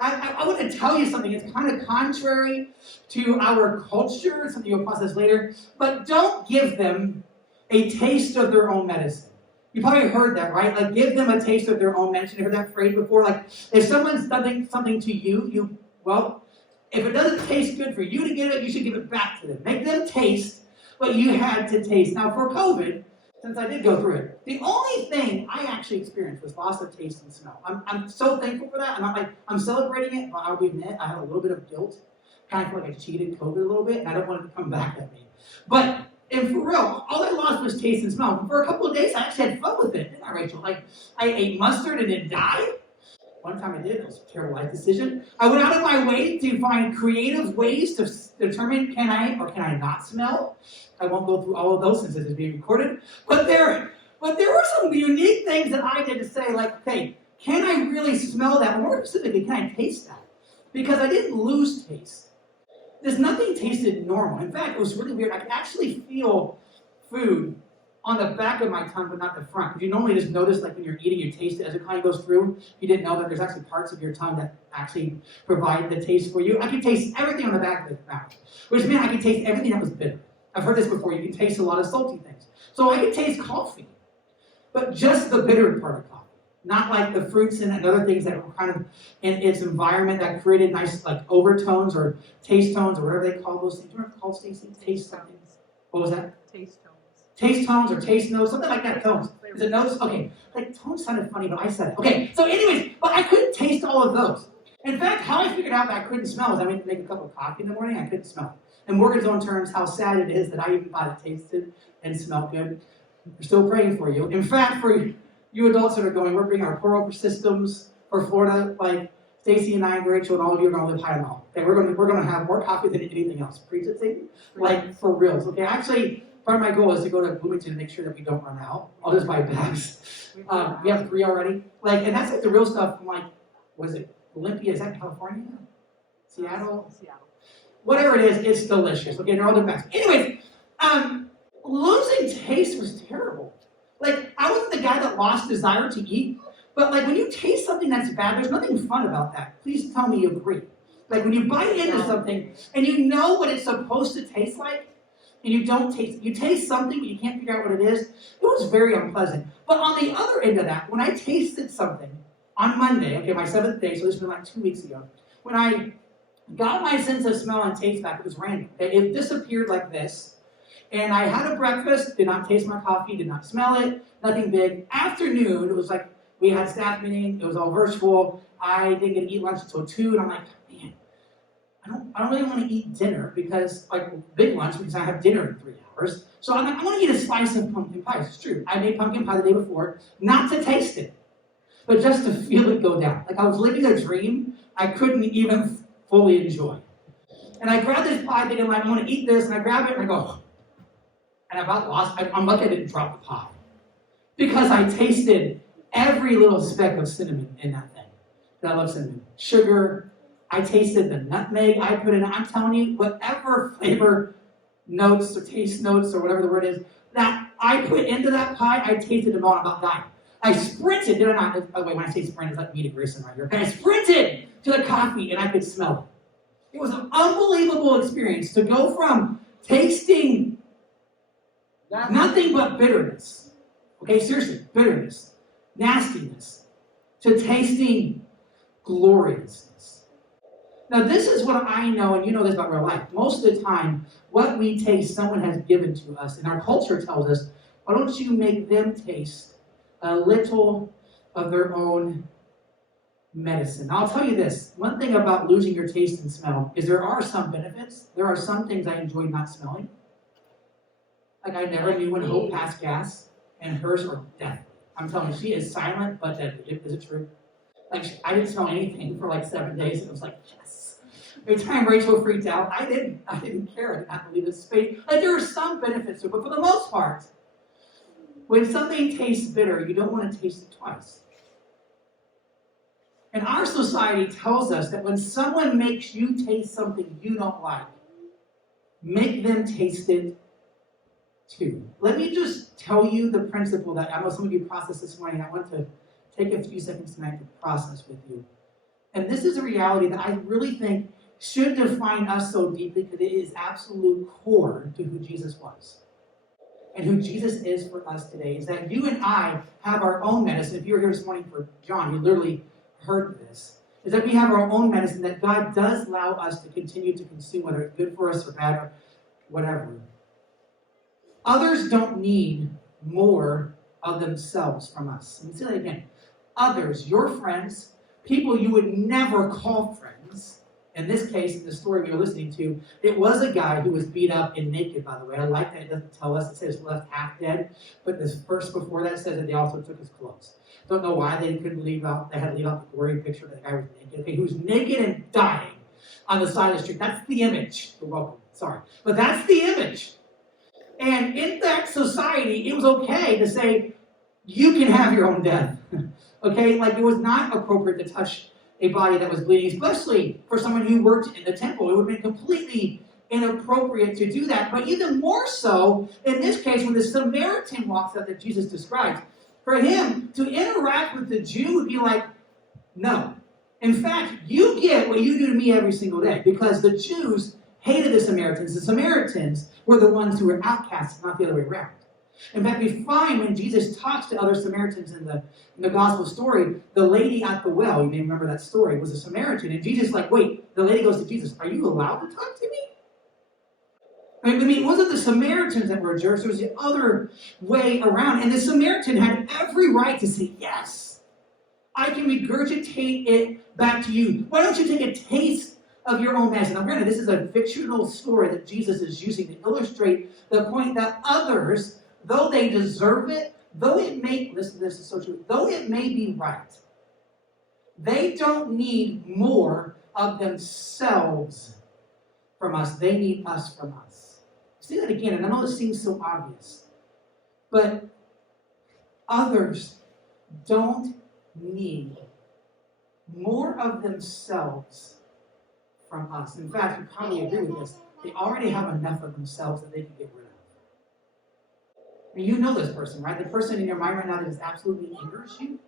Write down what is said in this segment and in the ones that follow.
I want to tell you something. It's kind of contrary to our culture, something you'll process later, but don't give them a taste of their own medicine. You probably heard that, right? Like, give them a taste of their own medicine. You heard that phrase before? Like, if someone's done something to you, well, if it doesn't taste good for you to give it, you should give it back to them. Make them taste what you had to taste. Now, for COVID, since I did go through it, the only thing I actually experienced was loss of taste and smell. I'm so thankful for that. I'm not like, I'm celebrating it, but I'll admit I had a little bit of guilt. Kind of feel like I cheated COVID a little bit, and I don't want it to come back at me. But, and for real, all I lost was taste and smell. And for a couple of days, I actually had fun with it, didn't I, Rachel? Like, I ate mustard and didn't die. One time I did, it was a terrible life decision. I went out of my way to find creative ways to determine can I or can I not smell. I won't go through all of those since this is being recorded. But there were some unique things that I did to say, like, okay, can I really smell that? More specifically, can I taste that? Because I didn't lose taste. There's nothing tasted normal. In fact, it was really weird. I could actually feel food on the back of my tongue, but not the front. Because you normally just notice, like when you're eating, you taste it as it kind of goes through. You didn't know that there's actually parts of your tongue that actually provide the taste for you. I could taste everything on the back of the mouth, which meant I could taste everything that was bitter. I've heard this before. You can taste a lot of salty things. So I could taste coffee, but just the bitter part of coffee. Not like the fruits and other things that were kind of in its environment that created nice like overtones or taste tones or whatever they call those things. What are they called, Stacey? Taste something. What was that? Taste tones. Taste tones or taste notes, something like that. Tones. Is it notes? Okay. Like tones sounded funny, but I said it. Okay. So anyways, but I couldn't taste all of those. In fact, how I figured out that I couldn't smell is I went to make a cup of coffee in the morning, I couldn't smell it. In Morgan's own terms, how sad it is that I even thought it tasted and smelled good. We're still praying for you. In fact, for you adults that are going, we're bringing our pour-over systems for Florida, like Stacy and I and Rachel and all of you are going to live high and low. Okay, we're going to have more coffee than anything else. Preach it, Satan. Like, for reals. Okay, actually, part of my goal is to go to Bloomington and make sure that we don't run out. I'll just buy bags. We have 3 already. Like, and that's like the real stuff. I'm like, what is it? Olympia, is that California? Seattle? Whatever it is, it's delicious. Okay, they're all the best. Anyways, losing taste was terrible. Like, I wasn't the guy that lost desire to eat, but like when you taste something that's bad, there's nothing fun about that. Please tell me you agree. Like when you bite into something and you know what it's supposed to taste like, and you don't taste it. You taste something, but you can't figure out what it is. It was very unpleasant. But on the other end of that, when I tasted something on Monday, okay, my 7th day, so this was like 2 weeks ago, when I got my sense of smell and taste back, it was random. It disappeared like this. And I had a breakfast, did not taste my coffee, did not smell it, nothing big. Afternoon, it was like we had staff meeting, it was all virtual. I didn't get to eat lunch until 2, and I'm like, man, I don't really want to eat dinner because, like, big lunch, because I have dinner in 3 hours. So I'm like, I want to eat a slice of pumpkin pie. It's true. I made pumpkin pie the day before, not to taste it, but just to feel it go down. Like I was living a dream I couldn't even fully enjoy. And I grabbed this pie thinking, like, I want to eat this, and I grab it, and I go, and I about lost. I'm lucky I didn't drop the pie. Because I tasted every little speck of cinnamon in that thing. And I love cinnamon. Sugar. I tasted the nutmeg I put in. I'm telling you, whatever flavor notes or taste notes or whatever the word is, that I put into that pie, I tasted them all. I'm about dying. I sprinted, did I not? Oh wait, when I say sprint, it's like me to Grayson right here. Okay, I sprinted to the coffee and I could smell it. It was an unbelievable experience to go from tasting nothing but bitterness. Okay, seriously, bitterness, nastiness, to tasting gloriousness. Now, this is what I know, and you know this about real life. Most of the time, what we taste, someone has given to us, and our culture tells us, why don't you make them taste a little of their own medicine? I'll tell you this, one thing about losing your taste and smell is there are some benefits. There are some things I enjoy not smelling. Like I never knew when Hope passed gas, and hers were deathly. I'm telling you, she is silent, but deadly. Is it true? Like, I didn't smell anything for like 7 days, and it was like, yes. Every time Rachel freaked out, I didn't care. I did not believe this space. Like, there are some benefits to it, but for the most part, when something tastes bitter, you don't want to taste it twice. And our society tells us that when someone makes you taste something you don't like, make them taste it too. Let me just tell you the principle that I know some of you processed this morning. I want to take a few seconds tonight to process with you. And this is a reality that I really think should define us so deeply because it is absolute core to who Jesus was and who Jesus is for us today, is that you and I have our own medicine. If you were here this morning for John, you literally heard this, is that we have our own medicine that God does allow us to continue to consume, whether it's good for us or bad or whatever. Others don't need more of themselves from us. Let me say that again. Others, your friends, people you would never call friends. In this case, in the story we were listening to, it was a guy who was beat up and naked, by the way. I like that it doesn't tell us. It says left half dead. But this verse before that says that they also took his clothes. Don't know why they couldn't leave out. They had to leave out the gory picture that the guy was naked. Okay, he was naked and dying on the side of the street. That's the image. You're welcome. Sorry. But that's the image. And in that society, it was okay to say, you can have your own death. Okay? Like, it was not appropriate to touch a body that was bleeding, especially for someone who worked in the temple. It would have been completely inappropriate to do that. But even more so, in this case, when the Samaritan walks up that Jesus describes, for him to interact with the Jew would be like, no. In fact, you get what you do to me every single day, because the Jews hated the Samaritans. The Samaritans were the ones who were outcasts, not the other way around. In fact, we find when Jesus talks to other Samaritans in the gospel story, the lady at the well, you may remember that story, was a Samaritan. And Jesus is like, wait, the lady goes to Jesus, are you allowed to talk to me? I mean, it wasn't the Samaritans that were jerks, it was the other way around. And the Samaritan had every right to say, yes, I can regurgitate it back to you. Why don't you take a taste of your own medicine? Now, granted, this is a fictional story that Jesus is using to illustrate the point that others, though they deserve it, though it may, listen to this, is so true, though it may be right, they don't need more of themselves from us. They need us from us. See that again, and I know it seems so obvious, but others don't need more of themselves from us. In fact, you probably agree with this. They already have enough of themselves that they can get rid of. I mean, you know this person, right? The person in your mind right now that just absolutely angers you.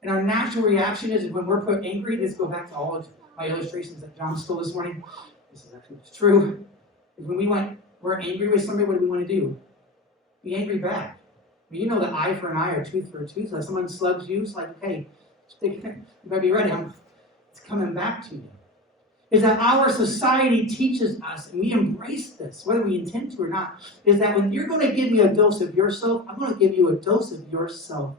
And our natural reaction is when we're put angry, let's go back to all of my illustrations that John stole this morning. This is actually true. When we're angry with somebody, what do we want to do? Be angry back. I mean, you know that eye for an eye or tooth for a tooth. Like someone slugs you, it's like, hey, you better be ready. It's coming back to you. Is that our society teaches us, and we embrace this, whether we intend to or not, is that when you're going to give me a dose of yourself, I'm going to give you a dose of yourself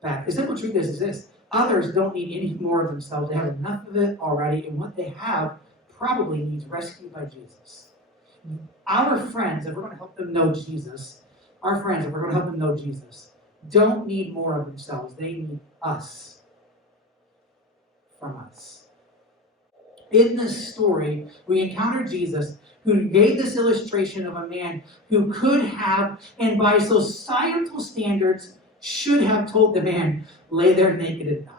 back. The simple truth is this. Others don't need any more of themselves. They have enough of it already, and what they have probably needs rescue by Jesus. Our friends, if we're going to help them know Jesus, don't need more of themselves. They need us from us. In this story, we encounter Jesus, who gave this illustration of a man who could have, and by societal standards, should have told the man, lay there naked and die.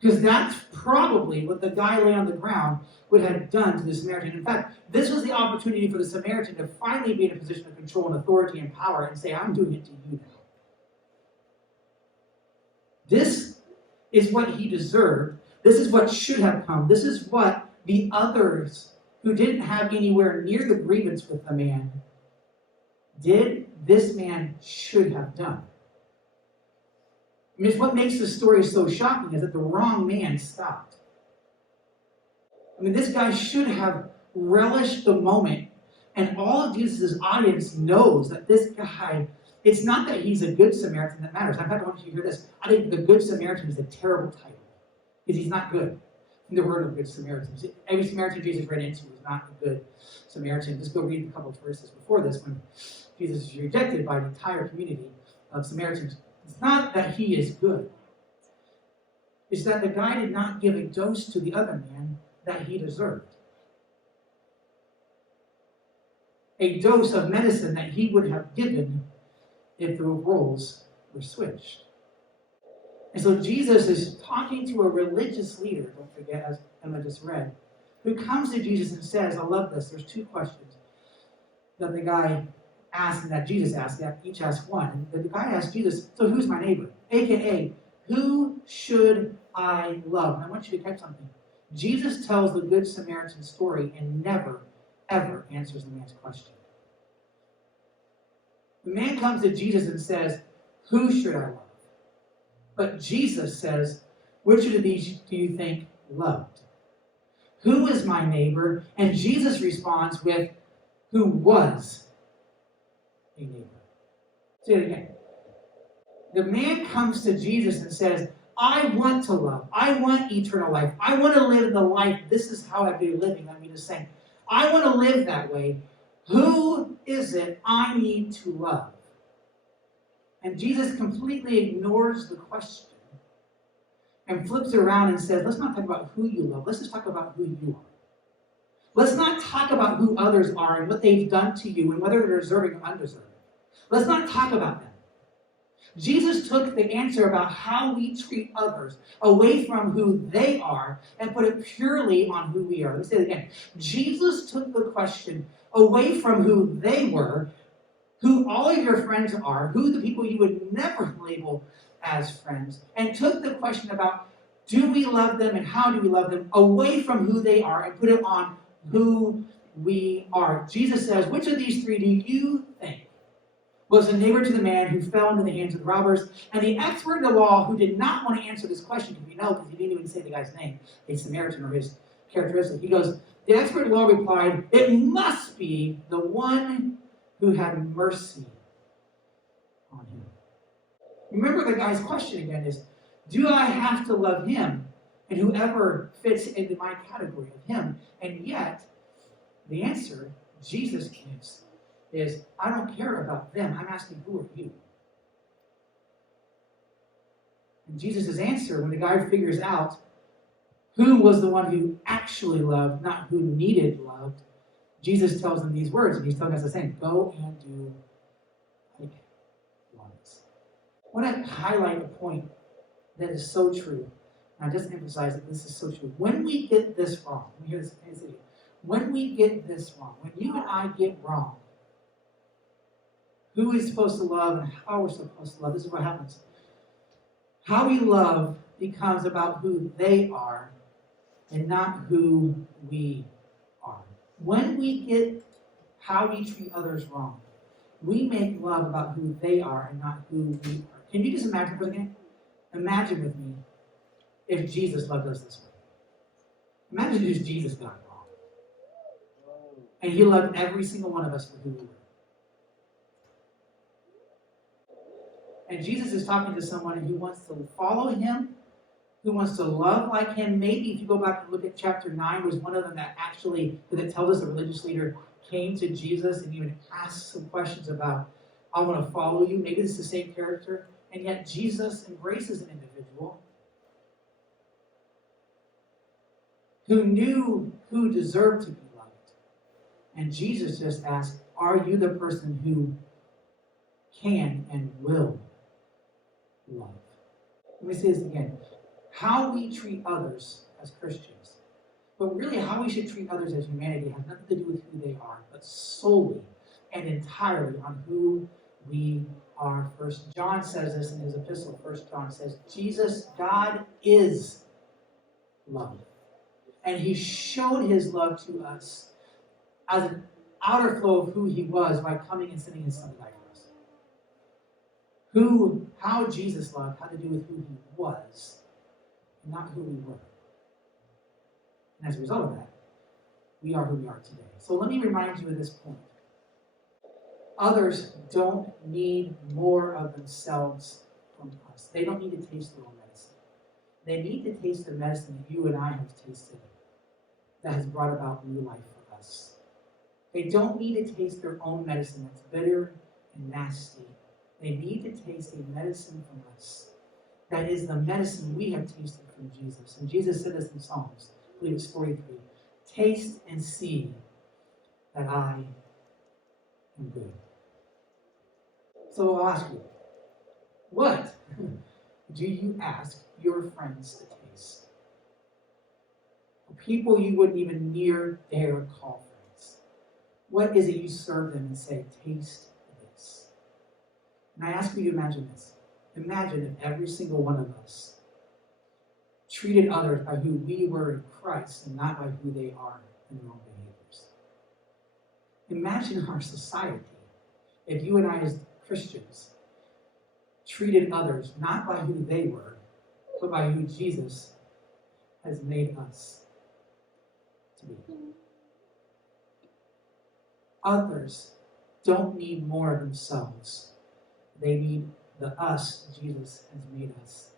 Because that's probably what the guy laying on the ground would have done to the Samaritan. In fact, this was the opportunity for the Samaritan to finally be in a position of control and authority and power and say, I'm doing it to you now. This is what he deserved. This is what should have come. This is what the others who didn't have anywhere near the grievance with the man did, this man should have done. I mean, it's what makes the story so shocking is that the wrong man stopped. I mean, this guy should have relished the moment, and all of Jesus' audience knows that this guy, it's not that he's a good Samaritan that matters. In fact, I want you to hear this. I think the Good Samaritan is a terrible title, because he's not good. The word of Good Samaritan. Every Samaritan Jesus ran into was not a good Samaritan. Just go read a couple of verses before this when Jesus is rejected by the entire community of Samaritans. It's not that he is good. It's that the guy did not give a dose to the other man that he deserved. A dose of medicine that he would have given if the roles were switched. And so Jesus is talking to a religious leader, don't forget, as Emma just read, who comes to Jesus and says, I love this, there's two questions that the guy asked and that Jesus asked, that each asked one. And the guy asked Jesus, so who's my neighbor? AKA, Who should I love? And I want you to catch something. Jesus tells the Good Samaritan story and never, ever answers the man's question. The man comes to Jesus and says, who should I love? But Jesus says, which of these do you think loved? Who is my neighbor? And Jesus responds with, who was a neighbor? Say it again. The man comes to Jesus and says, I want to love. I want eternal life. I want to live the life. This is how I've been living. I mean, to say, I want to live that way. Who is it I need to love? And Jesus completely ignores the question and flips it around and says, let's not talk about who you love. Let's just talk about who you are. Let's not talk about who others are and what they've done to you and whether they're deserving or undeserving. Let's not talk about them. Jesus took the answer about how we treat others away from who they are and put it purely on who we are. Let me say it again. Jesus took the question away from who they were, who all of your friends are, who the people you would never label as friends, and took the question about do we love them and how do we love them away from who they are and put it on who we are. Jesus says, which of these three do you think was a neighbor to the man who fell into the hands of the robbers? And the expert in the law who did not want to answer this question, because we know, because he didn't even say the guy's name, a Samaritan or his characteristic. He goes, the expert in the law replied, it must be the one who had mercy on him. Remember the guy's question again is, do I have to love him and whoever fits into my category of him? And yet, the answer Jesus gives is, I don't care about them. I'm asking, who are you? And Jesus' answer, when the guy figures out who was the one who actually loved, not who needed loved, Jesus tells them these words, and he's telling us the same, go and do likewise. I want to highlight a point that is so true. And I just emphasize that this is so true. When we get this wrong, when we get this wrong, when you and I get wrong, who we're supposed to love and how we're supposed to love, this is what happens. How we love becomes about who they are and not who we are. When we get how we treat others wrong, we make love about who they are and not who we are. Can you just imagine for a minute? Imagine with me if Jesus loved us this way. Imagine if Jesus got it wrong. And he loved every single one of us for who we were. And Jesus is talking to someone who wants to follow him, who wants to love like him. Maybe if you go back and look at chapter 9, was one of them that actually, that tells us the religious leader came to Jesus and even asked some questions about, I want to follow you. Maybe it's the same character. And yet Jesus embraces an individual who knew who deserved to be loved. And Jesus just asked, are you the person who can and will love? Let me say this again. How we treat others as Christians, but really how we should treat others as humanity, has nothing to do with who they are, but solely and entirely on who we are. First John says this in his epistle. First John says, Jesus, God is love. And he showed his love to us as an outer flow of who he was by coming and sending his son to die for us. How Jesus loved had to do with who he was, not who we were. And as a result of that, we are who we are today. So let me remind you of this point. Others don't need more of themselves from us. They don't need to taste their own medicine. They need to taste the medicine that you and I have tasted that has brought about new life for us. They don't need to taste their own medicine that's bitter and nasty. They need to taste a medicine from us that is the medicine we have tasted from Jesus. And Jesus said this in Psalms, I believe it's 43. Taste and see that I am good. So I'll ask you, what do you ask your friends to taste? People you wouldn't even near dare call friends. What is it you serve them and say, taste this? And I ask you to imagine this. Imagine if every single one of us treated others by who we were in Christ and not by who they are in their own behaviors. Imagine our society if you and I as Christians treated others not by who they were, but by who Jesus has made us to be. Others don't need more of themselves. They need the us Jesus has made us